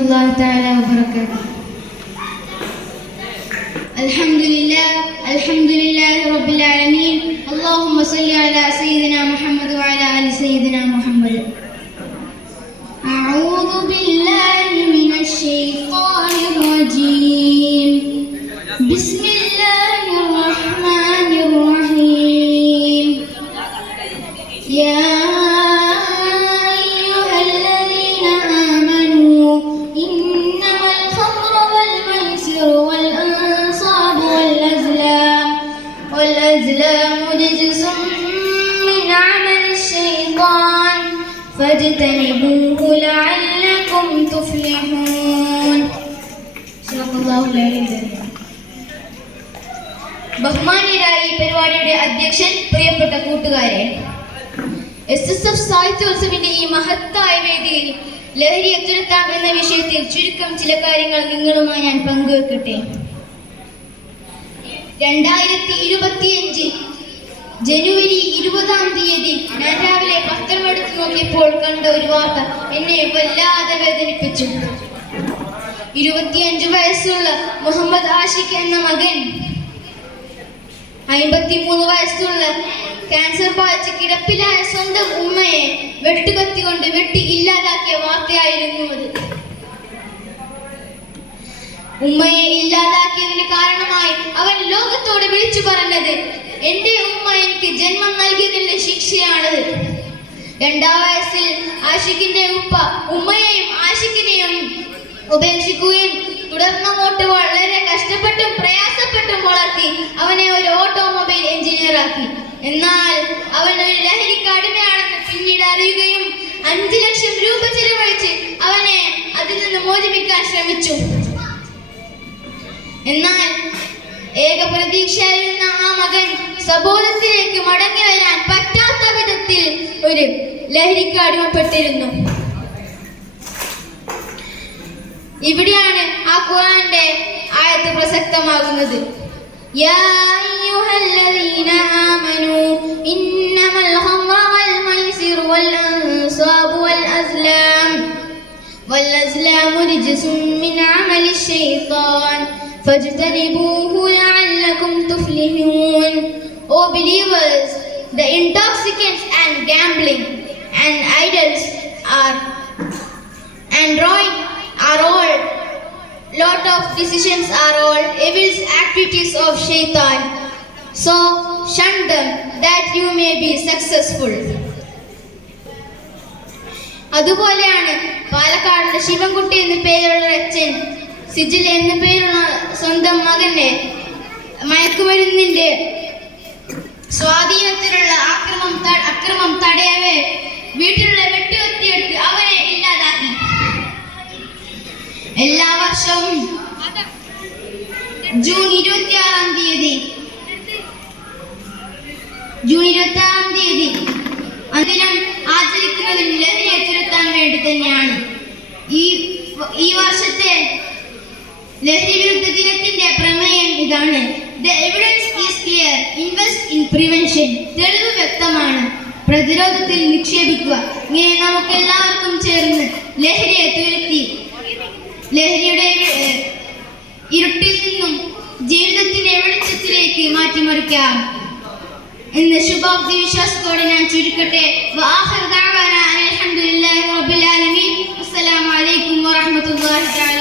الله تعالى وبركاته. الحمد لله رب العالمين. اللهم صل على سيدنا محمد وعلى آل سيدنا محمد. أعوذ بالله من الشيطان الرجيم. بسم الله الرحمن الرحيم. يا أيها الذين آمنوا إنما الخمر والميسر والأنصاب والأزلام رجس من عمل الشيطان فاجتنبوه لعلكم تفلحون. صدق الله العلي العظيم. ബഹുമാന്യരായ ഈ പരിപാടിയുടെ അധ്യക്ഷൻ, പ്രിയപ്പെട്ട കൂട്ടുകാരെ, SSF സാഹിത്യോത്സവിന്റെ ഈ മഹത്തായ വേദിയിൽ ലഹരിയെ തുരത്താം എന്ന വിഷയത്തിൽ ചുരുക്കം ചില കാര്യങ്ങൾ നിങ്ങളുമായി ഞാൻ പങ്കുവെക്കട്ടെ. 2025 ജനുവരി 20 ഞാൻ രാവിലെ പത്രം എടുത്ത് നോക്കിയപ്പോൾ കണ്ട ഒരു വാർത്ത എന്നെ വല്ലാതെ വേദനിപ്പിച്ചു. 25 വയസ്സുള്ള മുഹമ്മദ് ആഷിഖ് എന്ന മകൻ 53 വയസ്സുള്ള ക്യാൻസർ ബാധിച്ച് കിടപ്പിലായ സ്വന്തം ഉമ്മയെ വെട്ടുകത്തി കൊണ്ട് വെട്ടി ഇല്ലാതാക്കിയ വാർത്തയായിരുന്നു അത്. ഉമ്മയെ ഇല്ലാതാക്കിയതിന് കാരണമായി അവൻ ലോകത്തോട് വിളിച്ചു പറഞ്ഞത്, എന്റെ ഉമ്മ എനിക്ക് ജന്മം നൽകിയതിന്റെ ശിക്ഷയാണത്. 2 വയസ്സിൽ ആഷിഖിന്റെ ഉപ്പ ഉമ്മയെയും ആഷിഖിനെയും ഉപേക്ഷിക്കുകയും തുടർന്നങ്ങോട്ട് വളരെ കഷ്ടപ്പെട്ടും പ്രയാസപ്പെട്ടും വളർത്തി അവനെ ഒരു ഓട്ടോമൊബൈൽ എഞ്ചിനീയർ ആക്കി. എന്നാൽ അവൻ ഒരു ലഹരിക്ക് അടിമയാണെന്ന് പിന്നീട് അറിയുകയും 5 ലക്ഷം രൂപ ചെലവഴിച്ച് അവനെ അതിൽ നിന്ന് മോചിപ്പിക്കാൻ ശ്രമിച്ചു. എന്നാൽ ഏക പ്രതീക്ഷയായിരുന്ന ആ മകൻ സബോധത്തിലേക്ക് മടങ്ങി വരാൻ പറ്റാത്ത വിധത്തിൽ ഒരു ലഹരിക്ക് അടിമപ്പെട്ടിരുന്നു. ഇവിടെയാണ് ആ ഖുർആന്റെ ആയത്ത് പ്രസക്തമാകുന്നത്. യാ അയ്യുഹല്ലദീന ആമനൂ ഇന്നമൽ ഖംറ വൽ മൈസിർ വൽ അൻസാബ് വൽ അസ്ലാം റിജ്സും മിൻ അമലി ശൈത്താൻ ഫജ്തനിബൂഹു ലഅല്ലകും തുഫ്ലിഹൂൻ. O believers, the intoxicants and gambling and idols and drawing are all, lot of decisions are all evil activities of shaitan. So shun them that you may be successful. അതുപോലെയാണ് പാലക്കാട് ശിവൻകുട്ടി എന്ന പേരുള്ള അച്ഛൻ സിജിൽ എന്ന പേരുള്ള സ്വന്തം മകന്റെ മയക്കുമരുന്നിന്റെ സ്വാധീനത്തിലുള്ള അക്രമം തടയവേ വീട്ടിലുള്ള വെട്ടുകത്തിയെടുത്ത് അവനെ ഇല്ലാതാക്കി. എല്ലാ വർഷവും ജൂൺ 26 അതിനം ആചരിക്കുന്നതിന് ലഹരിയെ തുരത്താൻ വേണ്ടി തന്നെയാണ്. ഈ വർഷത്തെ ലഹരി വിരുദ്ധ ദിനത്തിന്റെ പ്രമേയം ഇതാണ്. The evidence is clear. Invest in prevention. തെളിവ് വ്യക്തമാണ്, പ്രതിരോധത്തിൽ നിക്ഷേപിക്കുക. ഇങ്ങനെ നമുക്ക് എല്ലാവർക്കും ചേർന്ന് ലഹരിയെ തുരത്തി ലഹരിയുടെ ഇരുട്ടിൽ നിന്നും ജീവിതത്തിന്റെ വെളിച്ചത്തിലേക്ക് മാറ്റിമറിക്കാം എന്ന ശുഭാപ്തി വിശ്വാസത്തോടെ ഞാൻ ചുരുക്കട്ടെ. അസ്സലാമു അലൈക്കും വറഹ്മത്തുള്ളാഹി തആല